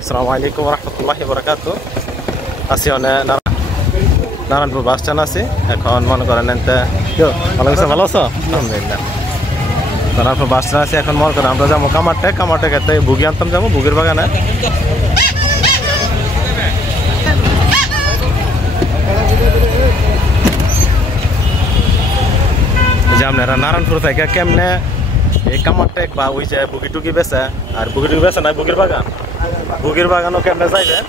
আসসালামুআলাইকুম রহমতুল্লাহি বরকাতুহু। আছি Narayanpur bus stand আছি এখন। মনে করেন ভালো আছো? আলহামদুলিল্লাহ। নারায়ণপুর বাস স্ট্যান্ড আছি এখন। মনে করেন আমরা যাবো কামারটেক থেকে বুগি আনতাম, যাবো বুগির বাগানে। যে আপনারা নারায়ণপুর থেকে কেমনে এই কামারটেক বা ওই যে বুগি টুকি বেছে, আর বুগি টুকি বেছে না বুগির বাগানও কেমনে যাইবেন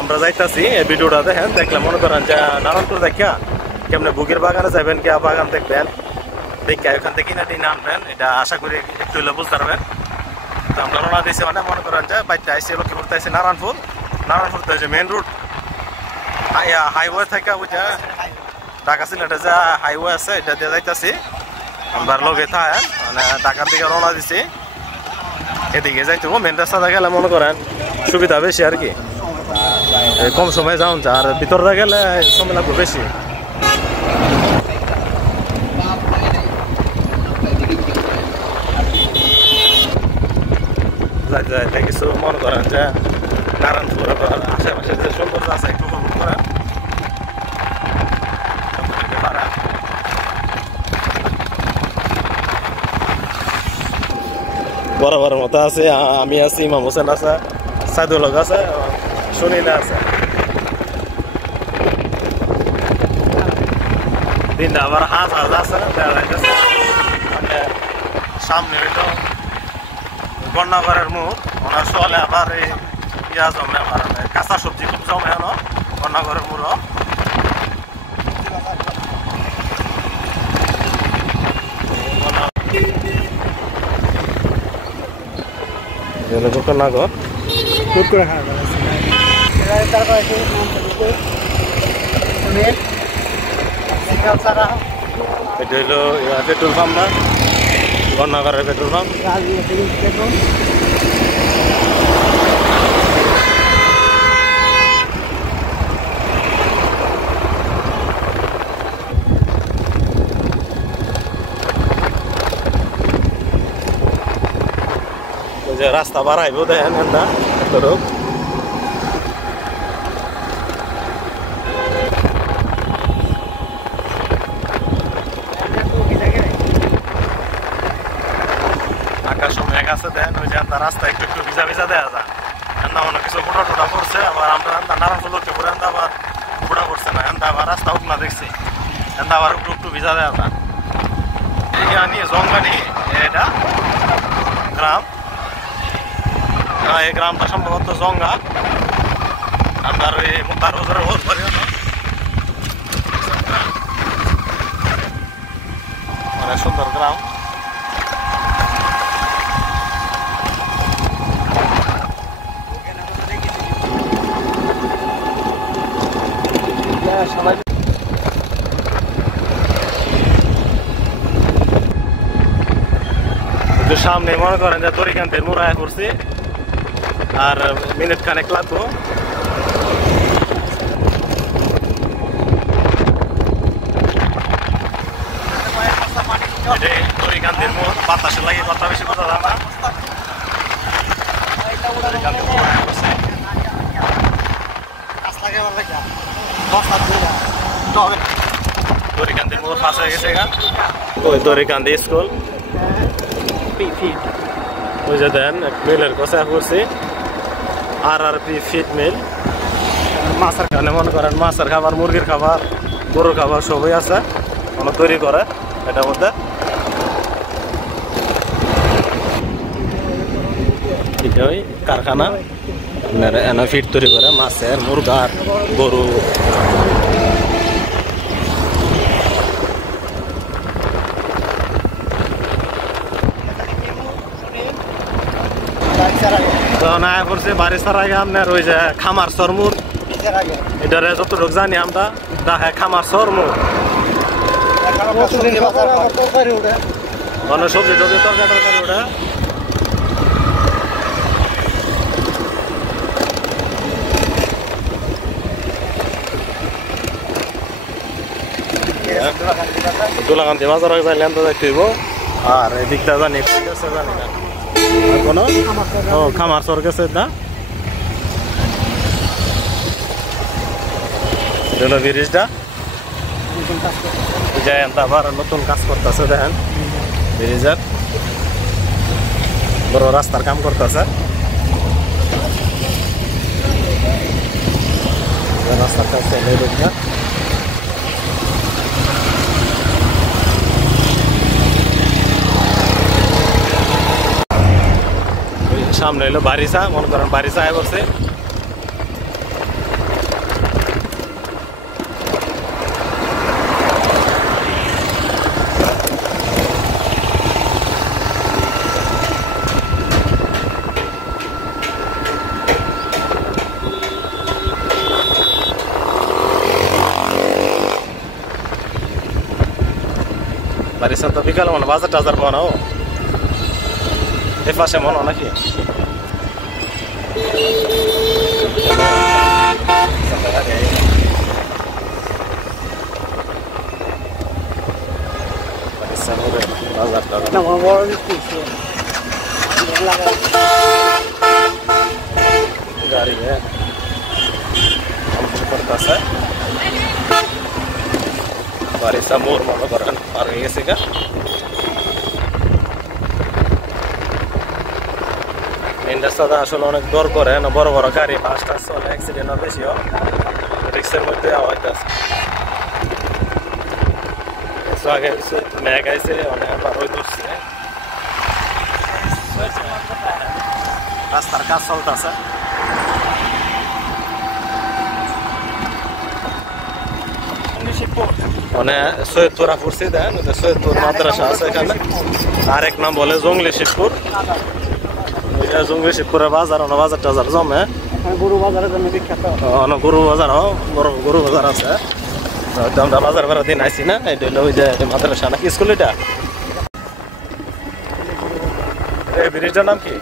আমরা যাইতাছি। এই ভিডিওটা দেখেন, দেখলে মনে করেন যে নারায়ণপুর দেখা কেমনে বুগির বাগানে যাবেন, কি বাগান দেখবেন, দেখে ওখান থেকে কিনা আনবেন। এটা আশা করি একটু হলে বুঝতে পারবেন। তো আমরা রওনা দিয়েছি, মানে মনে করেন যে বাইকটা আইসি লক্ষ্মীপুর আইসি নারায়ণপুর তো যে মেন রুট হাইওয়ে থেকে ওইটা ঢাকা সিলেটে যে হাইওয়ে আছে এটা দিয়ে যাইতাছি। আমরা লগে থাকেন মানে ঢাকার দিকে রওনা দিছি। এদিকে যাইতে মেন রাস্তাতে গেলে মনে করেন সুবিধা বেশি আর কি, কম সময় যাওয়া যায়। আর ভিতরে গেলে সময় লাগবে বেশি। যাইতে কিছু মনে করেন যে নারায়ণপুর আশেপাশে যে সৌন্দর্য আছে একটু উপভোগ করেন। বরাবর মতো আছে, আমি আছি, ইমাম হোসেন আছে, সাইদুল হক আছে, সুনীল আছে। দিনটা আবার হাঁস আছে সামনে হইলো গন্নাগরের মুখ ওনার চলে। আবার এই ইয়া জমে, আবার কাঁচা সবজি খুব জমে এনো গন্নাগরের মুড়ো। গন্নাগর এটা হইলো পেট্রোল পাম্প না, গন্নাগরের পেট্রোল পাম্প। যে রাস্তা বাড়াইব দেখেন এটা এতটুক। আকাশ মেঘ আছে দেখেন, ওই যে রাস্তা একটু ভিজা দেওয়া যায়। অন্য কিছু ফোটা পড়ছে। আবার আমরা নারায়ণপুর লক্ষ্মীপুরে আবার ফোটা পড়ছে না, আবার রাস্তা উঠনা দেখছি, আবার একটু ভিজা দেওয়া যায়। নিয়ে জঙ্গানি এটা গ্রাম, এই গ্রামটা সম্ভবত জঙ্গা। আপনার ওই মুক্তার বছরের অনেক সুন্দর গ্রাম। সামনে মনে করেন যে তরিকান্তের মুড়ায় করছি, আর মিনিট খানেক লাগবো। তরিকান্তের মুড় বাতাসে লাগে, কথা বেশি কথা যায় না। তরিকান্তের মুড় পাশ হয়ে গেছে গা, ওই তরিকান্তি স্কুল। ওই যে দেন মিলের কথা করছি, RRP ফিড মিল। মাছের খানে মনে করেন মাছের খাবার, মুরগির খাবার, গরুর খাবার সবই আছে, আমরা তৈরি করে এটার মধ্যে। ওই কারখানা এনে ফিড তৈরি করে মাছের, মুরগার, গরু। বাড়ি ছাড়া আগে আপনার ওই যে খামার সরমুর, এটারে যতটুক জানি আমরা দেখে খামার সরমুর। মানে সবজি টবজি তরকারি ওটা। দোলাকান্তি বাজার যাইলে আনতে যাইতে হইব। আর এদিকটা জানি জানি না কোনো খামার সর গেছে না। হলো ব্রিজটা যায় আবার নতুন কাজ করতেছে দেখেন ব্রিজের বড় রাস্তার কাম করতেছে রাস্তার কাজ চলে সামনে হলো বারিসা মনে করেন বারিসা আয় বসে বারিসা তো বিকাল মনে বাজার টাজার মনে এ পাশে মনে নাকি गाड़ी है करता बारिशा मोर मनो करें और ये से का রাস্তাটা আসলে অনেক দর করে না বড় বড় গাড়ি বাস টাস চলে অ্যাক্সিডেন্ট বেশিও রিক্সের মধ্যে হইতাছে আগে মেঘ আইছে অনেক বার হয়ে ধরছে রাস্তার কাজ চলতেছে মানে সৈয়দপুরা পড়ছি দেন সৈয়দপুর মাদ্রাসা আছে এখানে আরেক নাম বলে জঙ্গলি শিবপুর জঙ্গলি শিবপুরের বাজার বাজার টাজার জমে গরু বাজারের জন্য বিখ্যাত গরু বাজার বড় গরু বাজার আছে আমরা বাজার বেড়া দিন আইসি না এটা হলো ওই যে মাদ্রাসা নাকি স্কুল এটা এই ব্রিজটার নাম কি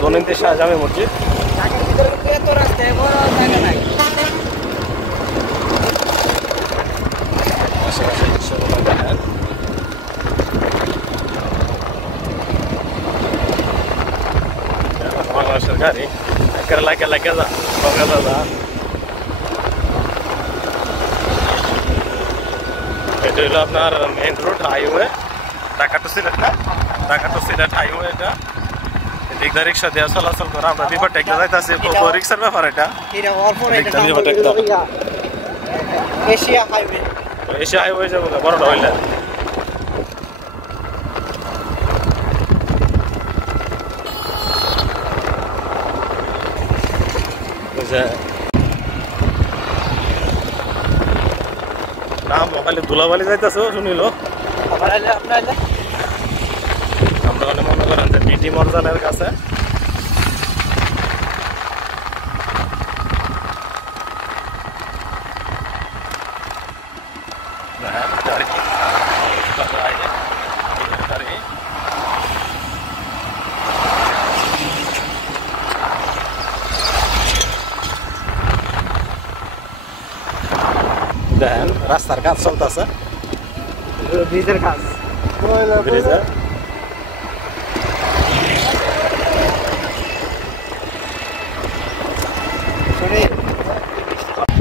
দোনন্দি শাহজামে মসজিদ বাংলাদেশের গাড়ি লাগে লাগে যা এটা হলো আপনার main road highway Dhaka to Sylhet highway এটা এদিকে রিক্সা দিয়ে চলাচল করে আমরা বিপদ টেকতে যাইতেছি রিক্সার ব্যাপার এটা এশিয়া হাইওয়ে যাবো বড়টা হইলে না মোবাইলে ধুলাবালি যাইতেছে শুনিল আমরা মনে করেন যে বিটি মরজানের কাছে দেখেন রাস্তার কাজ চলতেছে ব্রিজের কাজ ব্রিজের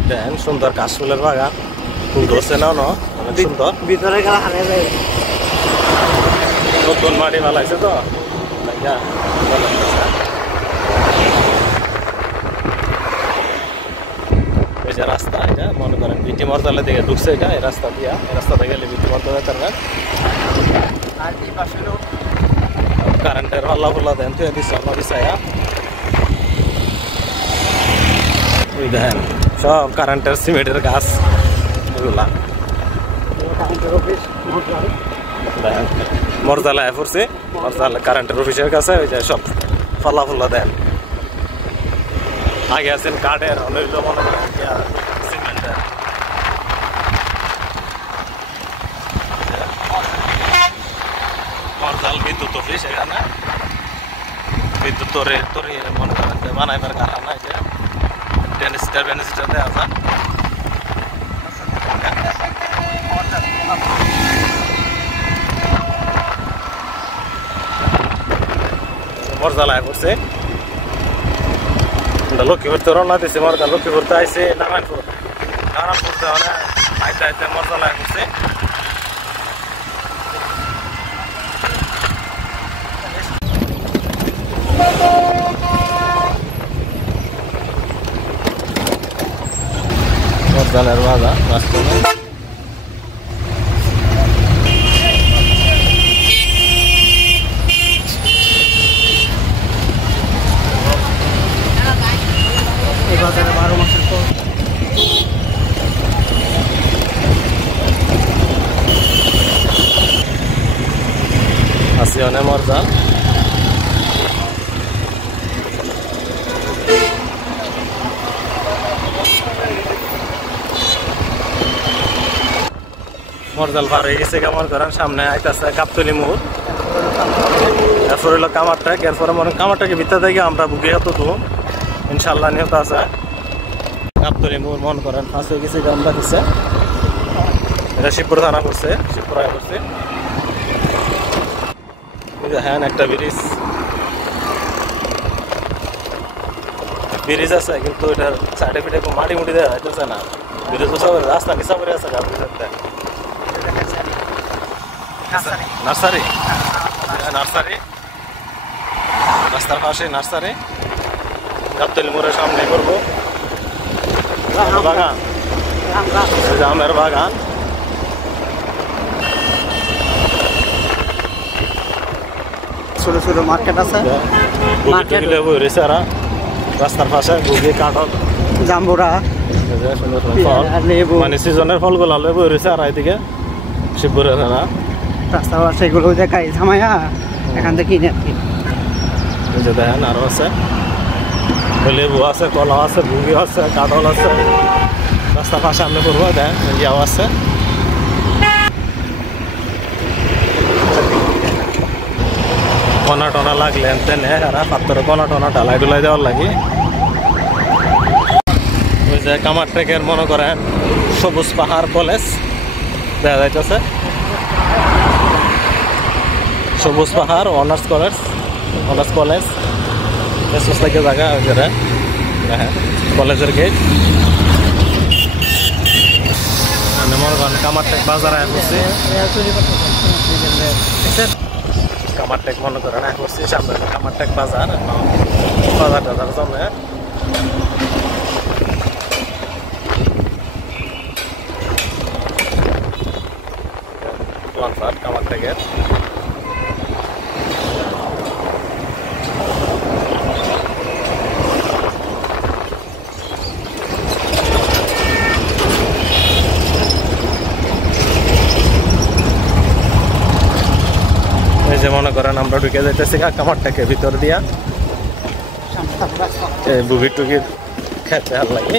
দেখেন সুন্দর কাশফুলের বাগান ফুল ধরছে না অনেক সুন্দর ভিতরে নতুন মাটি ভালাইছে তো এই যে রাস্তা এটা মনে করেন বিটি মরতলা দিকে ঢুকছে এটা এই রাস্তা দিয়া এই রাস্তাতে গেলে বিটি মরতলা পারবেন কারেন্টের হল্লা ফুল্লা দেন তুই দিস বিছায়া ওই দেখেন সব কারেন্টের সিমেন্টের গাছ এগুলা মরজালায় পড়ছে মরজালা কারেন্টের অফিসের কাছে ওই যে সব ফল্লা ফুল্লা দেন আগে আছেন কাঠের হইল মনে করেন সিমেন্টের মরজাল বিদ্যুৎ অফিস এখানে বিদ্যুৎ তরে তরে মনে করেন যে বানাইবার কারখানা যে টেনিস্টার বেনিস্টার দেওয়া যায় মরজালায় পড়ছে লক্ষ্মীপুর তো রওনা দিয়েছে মরজা লক্ষ্মীপুর তো আইসে নারায়ণপুর মানে আইতে আইতে মরজালায় পড়ছে মরজালের বাজার রাস্তায় বাজারে 12 মাসের পর আসি অনেক মরজা মরজাল পার হয়ে গেছে কেমন করেন সামনে আইতাছে গাবতলি মোড় এরপর হলো কামারটাক এরপরে মনে কামারটাকে ভিতর থেকে আমরা বুকে হতো তো ইনশাল্লাহ নিহত আছে গাবতলি মোড় মন করেন ফাঁস হয়ে গেছে আমরা দিচ্ছে এটা শিবপুর থানা করছে শিবপুর আয় করছে হ্যাঁ একটা ব্রিজ ব্রিজ আছে কিন্তু এটার সাইডে ফিটে মাটি মুটি দেওয়া যাইতেছে না ব্রিজ তো সব রাস্তা নিচা করে আছে ব্রিজের নার্সারি নার্সারি রাস্তার পাশে নার্সারি গাবতলি মোড়ের সামনে করবো বাগান আমের বাগান ছোট ছোট মার্কেট আছে লেবু রয়েছে রাস্তার পাশে গুগি কাঠল জাম্বুরা লেবু মানে সিজনের ফলগুলো লেবু রয়েছে আর এদিকে শিবপুরের রাস্তার পাশে এগুলো দেখাই ঝামাইয়া এখান থেকে কিনে আর কি যে দেখেন আরো আছে লেবু আছে কলা আছে ভুগি আছে কাঠল আছে রাস্তার পাশে আপনি করবো দেখেন ইয়াও আছে কনা টনা লাগলে তেনে পাত্তর কনা টনা ঢালাই ডুলাই দেওয়ার লাগে ওই যে কামারটেকের মনে করেন সবুজ পাহাড় কলেজ দেখা যাইতেছে সবুজ পাহাড় অনার্স কলেজ এসএস থেকে জায়গা যেটা হ্যাঁ কলেজের গেট মনে করেন কামারটেক বাজারে আসছে কামারটেক মনে করেন আসছে সামনে কামারটেক বাজার টাজার জমে কামারটেকের যে মনে করেন আমরা ঢুকে যাইতেছি কামারটাকে ভিতর দিয়া বুগির টুকির খেতে ভাল লাগে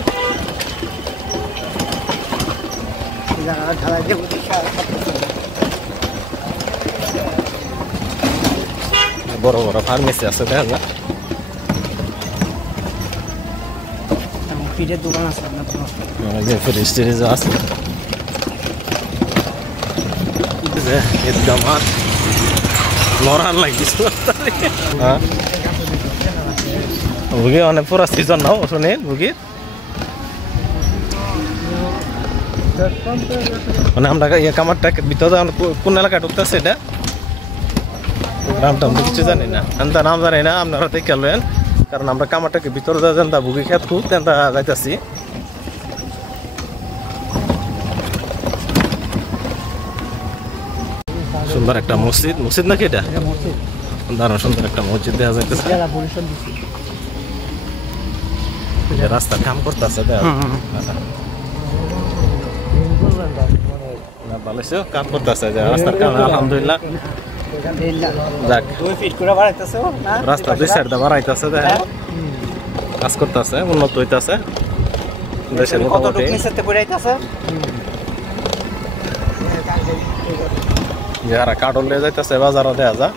বড় বড় ফার্মেসি আছে দেখা যায় ফ্রিজের দোকান আছে ফ্রিজ টিরিজ আছে ঈদগাহ মাঠ লড়ান লাগিস বুগি অনেক পুরা সিজন নাও শুনে বুগি মানে আমরা ইয়ে কামারটা ভিতরে কোন এলাকায় ঢুকতেছে এটা নামটা আমরা কিছু জানি না আমরা নাম জানি না আপনারা দেখে গেলেন কারণ আমরা কামারটাকে ভিতরে যান তা বুগি খেত খুব তেন যাইতেছি সুন্দর একটা মসজিদ নাকি এটা দারুণ সুন্দর একটা মসজিদ দেখা যাইতেছে রাস্তার কাম করতেছে কাম করতেছে রাস্তার কাম আলহামদুলিল্লাহ যাক রাস্তা দুই সাইড দিয়ে বাড়াইতেছে কাজ করতেছে উন্নত হইতেছে দেশের মোটামুটি যারা কাঠল লিয়ে যাইতেছে বাজারও দেওয়া যা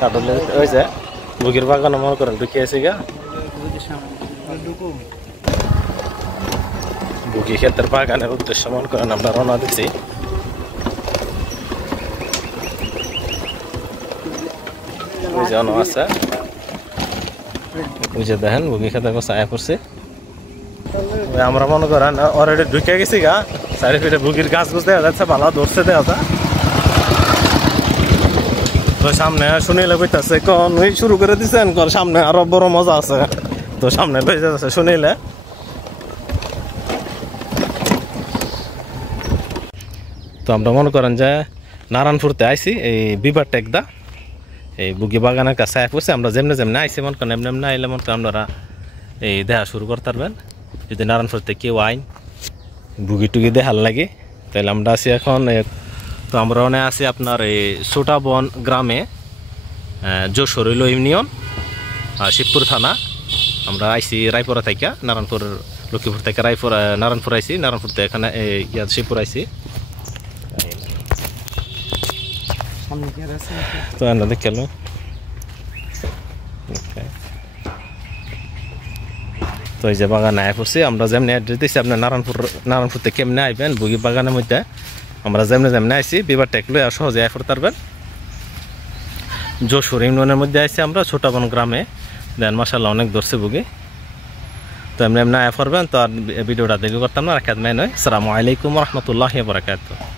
কাটলে ওই যে বুগির বাগানে মনে করেন ঢুকিয়েছি গা বুগি ক্ষেতের বাগানের উদ্দেশ্য মনে করেন আমরা রওনা দিচ্ছি। ওই যে আছে ওই যে দেখেন বুগি খেতে ছায়া পড়ছে। আমরা মনে করেন অলরেডি ঢুকে গেছি গা চারি ফিটে বুগির গাছ বুঝতে দেখা যাচ্ছে ভালো ধরছে দেখা যায়। তো সামনে শুনিলে কইতাছে কোন ওই শুরু করে দিচ্ছেন সামনে আরো বড় মজা আছে। তো সামনে লই যাচ্ছে শুনিলে তো আমরা মনে করেন যে নারায়ণপুরতে আইছি এই বিবার টেকদা এই বুগি বাগানের কাছে পড়ছে। আমরা যেমনে যেমনি আইসি মনে করেন এমনি এমনি আইলে মনে করেন আপনারা এই দেখা শুরু করতে পারবেন। যদি নারায়ণপুরতে কেউ আইন বুগি টুগি দেখার লাগে তাহলে আমরা আছি এখন। তো আমরা ওখানে আছি আপনার এই ছোটাবন গ্রামে যশোরইল ইউনিয়ন শিবপুর থানা। আমরা আইসি রায়পুরা থেকে নারায়ণপুর লক্ষ্মীপুর থেকে নারায়ণপুর আইসি নারায়ণপুর থেকে এখানে ইয়াদ শিবপুর আইসি। তো আমরা দেখে তো এই যে বাগানে আয় পড়ছি। আমরা যেমনি অ্যাড্রেস দিচ্ছি আপনার নারায়ণপুর থেকে কেমনে আইবেন বুগি বাগানের মধ্যে আমরা যেমনি যেমনি আইসি বিবার টেক লই সহজে আয় করতে পারবেন। যশোর ইউনিয়নের মধ্যে আইসি আমরা ছোটাবন গ্রামে। দেন মাশাআল্লাহ অনেক ধরছে বুগি। তো এমনি এমনি আয় করবেন। তো আর ভিডিওটা দেখে করতাম না রাখাত মেন হয়। আসসালামু আলাইকুম রহমতুল্লাহি ওয়া বারাকাতুহু।